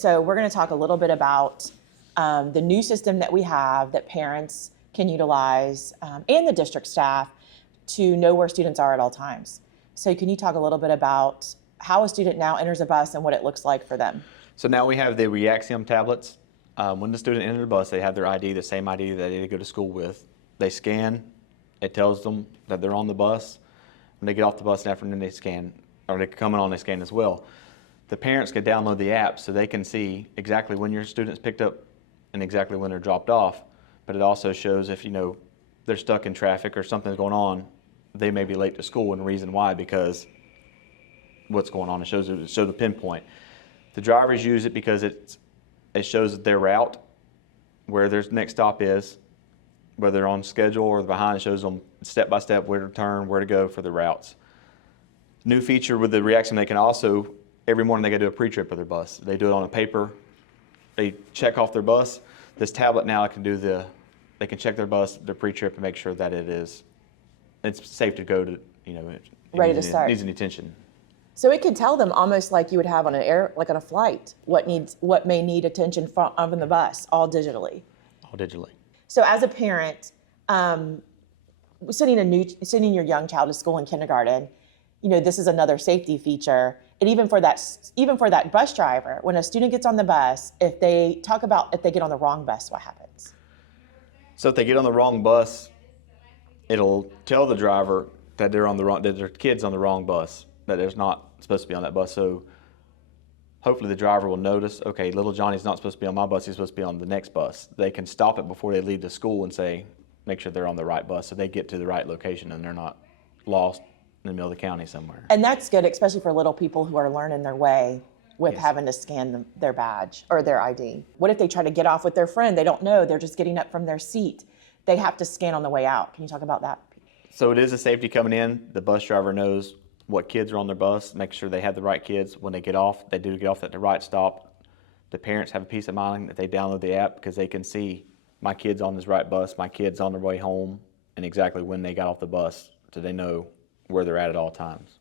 So we're going to talk a little bit about the new system that we have that parents can utilize and the district staff to know where students are at all times. So can you talk a little bit about how a student now enters a bus and what it looks like for them? So now we have the Reaxium tablets. When the student enters the bus, they have their ID, the same ID that they go to school with. They scan, it tells them that they're on the bus. When they get off the bus and afternoon they scan, or they're coming on, they scan as well. The parents can download the app so they can see exactly when your student's picked up and exactly when they're dropped off. But it also shows if they're stuck in traffic or something's going on, they may be late to school, and the reason why, because what's going on. It shows the pinpoint. The drivers use it because it shows their route, where their next stop is, whether they're on schedule or behind. It shows them step by step where to turn, where to go for the routes. New feature with the Reaxium, they can also, every morning they go do a pre-trip of their bus. They do it on a paper. They check off their bus. This tablet now can do they can check their bus, their pre-trip, and make sure that it's safe to go to, Ready to start. Needs any attention. So it could tell them almost like you would have on like on a flight, what may need attention from the bus, all digitally. All digitally. So as a parent, sending your young child to school in kindergarten, this is another safety feature. And even for that bus driver, when a student gets on the bus, if they get on the wrong bus, what happens? So if they get on the wrong bus, it'll tell the driver that that their kid's on the wrong bus, that they're not supposed to be on that bus. So hopefully the driver will notice, okay, little Johnny's not supposed to be on my bus, he's supposed to be on the next bus. They can stop it before they leave the school and make sure they're on the right bus so they get to the right location and they're not lost in the middle of the county somewhere. And that's good, especially for little people who are learning their way with Yes. having to scan their badge or their ID. What if they try to get off with their friend? They don't know, they're just getting up from their seat. They have to scan on the way out. Can you talk about that? So it is a safety coming in. The bus driver knows what kids are on their bus, make sure they have the right kids. When they get off, they do get off at the right stop. The parents have a peace of mind that they download the app because they can see my kid's on this right bus, my kid's on their way home, and exactly when they got off the bus, so they know where they're at all times.